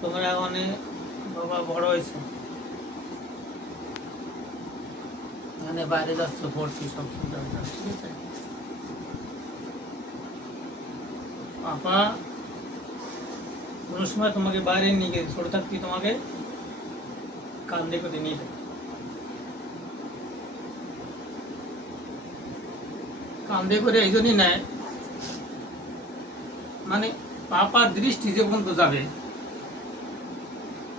তোমরা অনেক বাবা বড় হয়েছে, মানে বাইরে যাচ্ছ, পড়ছি, সব সুন্দর, ঠিক আছে। পাপা কোনো সময় তোমাকে বাইরে নিয়ে গেছে, ছোট থাকতে তোমাকে কান্দে করে নিয়ে যায়, কান্দে করে এই জন্যই নেয়, মানে পাপার দৃষ্টি যে পর্যন্ত যাবে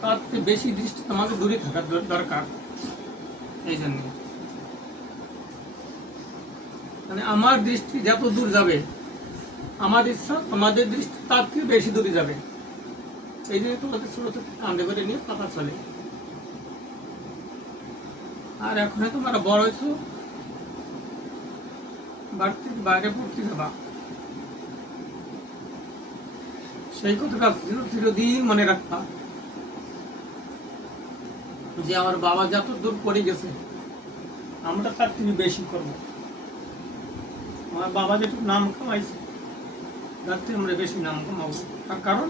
তার থেকে বেশি দৃষ্টি তোমাকে দূরে থাকার দরকার। এই জন্য মানে আমার দৃষ্টি যত দূর যাবে, আমার ইচ্ছা তোমাদের দৃষ্টি তার থেকে বেশি দূরে যাবে। এই জন্য তোমাদের ছোট থেকে কান্দে করে নিয়ে পাপা চলে। আর এখন তোমরা বড় হয়েছো, বাড়ি থেকে বাইরে পড়তে যাবা, সেই কথাটা চিরদিন মনে রাখবা যে আমার বাবা যত দূর পড়ে গেছে আমরা তার থেকে বেশি করবো। আমার বাবা যেটুকু নাম কামাইছে তার থেকে আমরা বেশি নাম কামাবো। তার কারণ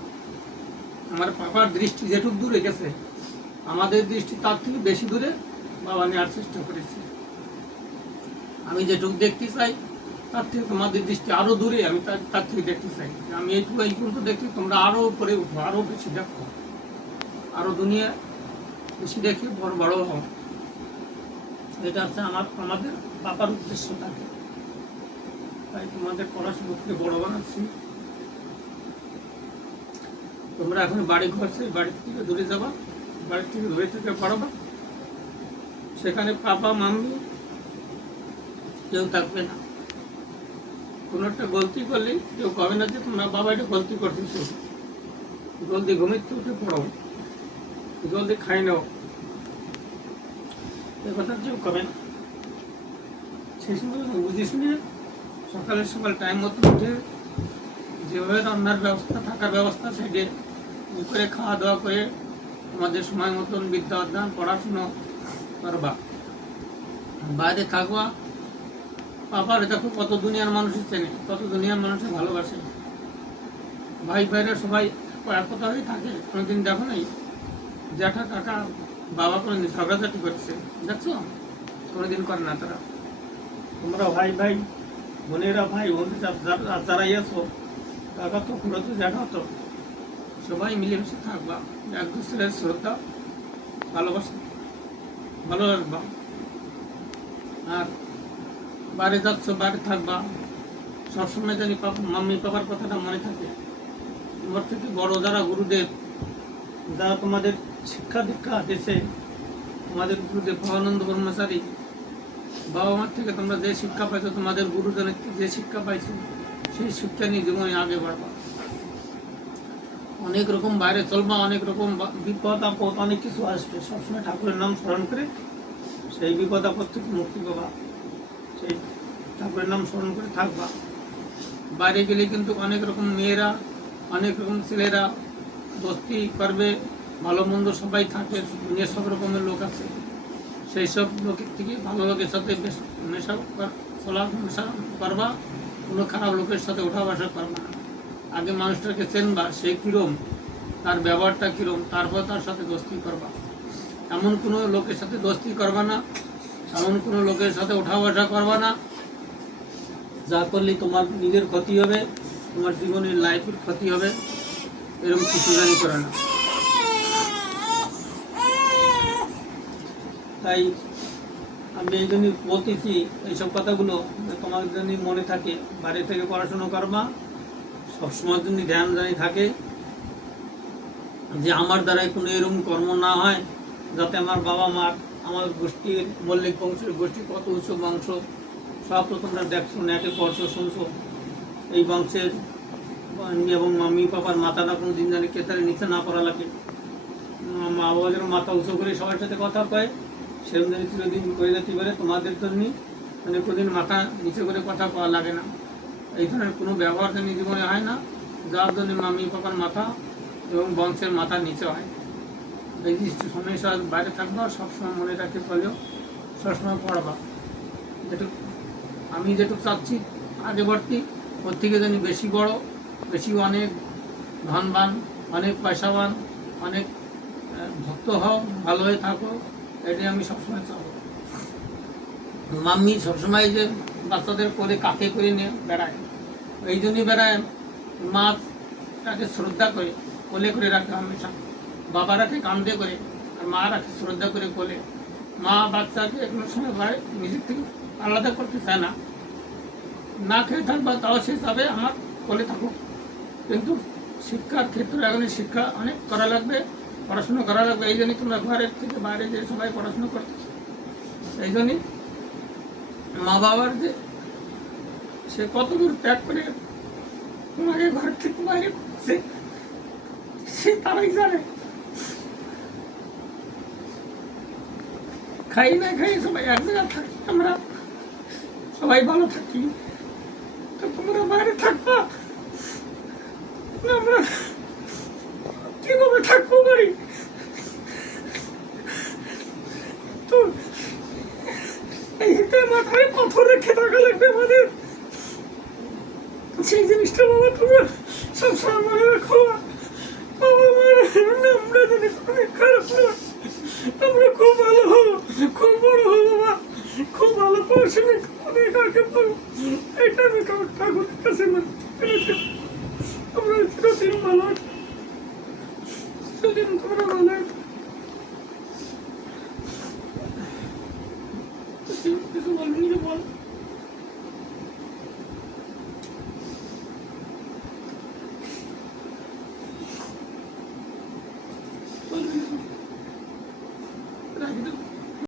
আমার পাপার দৃষ্টি যেটুকু দূরে গেছে, আমাদের দৃষ্টি তার থেকে বেশি দূরে বাবা নেওয়ার চেষ্টা করেছে। আমি যেটুকু দেখতে চাই তার থেকে তোমাদের দৃষ্টি আরো দূরে, আমি তার থেকে দেখতে চাই। আমি এইটুকু এই পর্যন্ত দেখি, তোমরা আরো উপরে উঠো, আরো বেশি দেখো, আরো দুনিয়া বেশি দেখে বড় বড় হও। এটা হচ্ছে আমাদের পাপার উদ্দেশ্য থাকে। তাই তোমাদের পড়াশোনা থেকে বড় বানাচ্ছি। তোমরা এখন বাড়ি ঘরছে, বাড়ি থেকে দূরে যাবা, বাড়ি থেকে দূরে থেকে পড়াবা, সেখানে পাপা মাম্মি কেউ থাকবে না। কোনো একটা গলতি করলে কেউ কবে না যে তোমরা বাবা এটা গলতি করতেছ, জলদি ঘুমিয়ে উঠে পড়ো, জলদি খাই নাও, এ কথা কেউ কবে না। সেই সময় বুঝে শুনে সকালে সকাল টাইম মতো উঠে যেভাবে রান্নার ব্যবস্থা, থাকার ব্যবস্থা, সেটা করে খাওয়া দাওয়া করে আমাদের সময় মতন বিদ্যা অধ্যয়ন পড়াশুনো করবা, বাইরে থাকবা। পাপার দেখো কত দুনিয়ার মানুষই চেনে, কত দুনিয়ার মানুষের ভালোবাসে, ভাই ভাইরা সবাই একতা হয়ে থাকে। কোনোদিন দেখো নাই জ্যাঠা কাকা বাবা কোনোদিন ঝগড়াঝাটি করছে দেখছো? কোনোদিন করে না তারা। তোমরা ভাই ভাই বোনেরা, ভাই বোন যারাই আছো, কাকা তো খুঁড়ো তো জ্যাঠা তো, সবাই মিলেমিশে থাকবা, এক দুসরের শ্রদ্ধা ভালোবাসা ভালো রাখবা। আর বাইরে যাচ্ছ, বাইরে থাকবা, সবসময় জানি মাম্মি পাপার কথাটা মনে থাকে। তোমার থেকে বড় যারা গুরুদেব, যারা তোমাদের শিক্ষা দীক্ষা দিয়েছে, তোমাদের গুরুদেব ভবানন্দ ব্রহ্মচারী, বাবা মার থেকে তোমরা যে শিক্ষা পাইছো, তোমাদের গুরুজনের যে শিক্ষা পাইছো, সেই শিক্ষা নিয়ে জীবনে আগে বাড়বা। অনেক রকম বাইরে চলবা, অনেক রকম বিপদ আপদ অনেক কিছু আসবে, সবসময় ঠাকুরের নাম স্মরণ করে সেই বিপদ আপদ থেকে মুক্তি পাবা, সেই ঠাকুরের নাম স্মরণ করে থাকবা। বাইরে গেলে কিন্তু অনেক রকম মেয়েরা, অনেক রকম ছেলেরা দোস্তি করবে, ভালো মন্দ সবাই থাকে, দুনিয়ার সব রকমের লোক আছে। সেই সব লোকের থেকে ভালো লোকের সাথে মেশা মেশা করবা, কোনো খারাপ লোকের সাথে ওঠা বসা করবা না। আগে মানুষটাকে চেনবা, সে কীরম, তার ব্যবহারটা কীরম, তারপর তার সাথে দোস্তি করবা। এমন কোনো লোকের সাথে দোস্তি করবা না, এমন কোনো লোকের সাথে ওঠা বসা করবা না যা করলে তোমার নিজের ক্ষতি হবে, তোমার জীবনের লাইফের ক্ষতি হবে, এরকম কিছু জানি করে না। তাই আমি এই জন্যই বলতেছি এইসব কথাগুলো, তোমার জন্য মনে থাকে। বাড়ি থেকে পড়াশুনো করবা, সবসময়ের জন্য ধ্যান জানি থাকে যে আমার দ্বারাই কোনো এরকম কর্ম না হয়, যাতে আমার বাবা মার, আমার গোষ্ঠীর, মল্লিক বংশের গোষ্ঠী কত উচ্চ বংশ, সব তো তোমরা দেখছো, নেটে পড়ছো, শুনছো। এই বংশের এবং মাম্মি পাপার মাথাটা কোনো দিন জানি কেতারে নিচে না পড়া লাগে, মা বাবা যেন মাথা উঁচু করে সবার সাথে কথা কয়, সেরকম জানি চিরদিন করে যেতে পারে। তোমাদের জন্য মানে কোনোদিন মাথা নিচে করে কথা কওয়া লাগে না, এই ধরনের কোনো ব্যবহার জানি জীবনে হয় না, যার জন্য মাম্মি পাপার মাথা এবং বংশের মাথা নিচে হয়। এই জিনিসটি সমস্যা বাইরে থাকবা, সবসময় মনে রাখতে চলেও, সবসময় পড়বা। যেটুকু আমি যেটুকু চাচ্ছি আগে বাড়তি, ওর থেকে জানি বেশি বড়, বেশি অনেক ধনবান, অনেক পয়সাবান, অনেক ভক্ত হও, ভালো হয়ে থাকো, এটাই আমি সবসময় চাবো। মাম্মি সবসময় যে বাচ্চাদের কোলে কাকে করে নিয়ে বেড়ায়, এই জন্যই বেড়ায়, মা তাকে শ্রদ্ধা করে কোলে করে রাখে হামেশা, বাবা রাখে কাঁধে করে, আর মা রাখে শ্রদ্ধা করে কোলে। মা বাচ্চাকে কোনো সময় ভাই নিজের থেকে আলাদা করতে চায় না, না খেয়ে থাকবা তাও সে চাবে আমার কোলে থাকুক। কিন্তু শিক্ষার ক্ষেত্রে এখন শিক্ষা অনেক করা লাগবে, পড়াশুনো করা লাগবে। এই জন্যই তোমরা ঘরের থেকে বাইরে যে সবাই পড়াশুনো করতেছ, এই জন্যই মা বাবার যে সে কত দূর ত্যাগ করে তোমাকে ঘর থেকে বাইরে করছে সে তারাই জানে। খাই না খাই সবাই এক জায়গায় থাকি, আমরা সবাই ভালো থাকি, তো তোমরা বাইরে থাকবা, আমরা কিভাবে থাকবো পারি? তো এইটা মাথায় পাথর রেখে থাকা লাগবে আমাদের, সেই জিনিসটা বাবা তোমরা সবসময় মনে রাখো। বাবা মার আমরা যদি অনেক খারাপ না, আমরা খুব ভালো হবো, খুব বড় হবো বাবা, খুব ভালো পড়াশোনা অনেক আগে পাবো, এটা আমি ঠাকুরের কাছে আমরা চিরদিন ভালো আছি, চিরদিন তোমরা ভালো আছো। কিছু বলবি বল।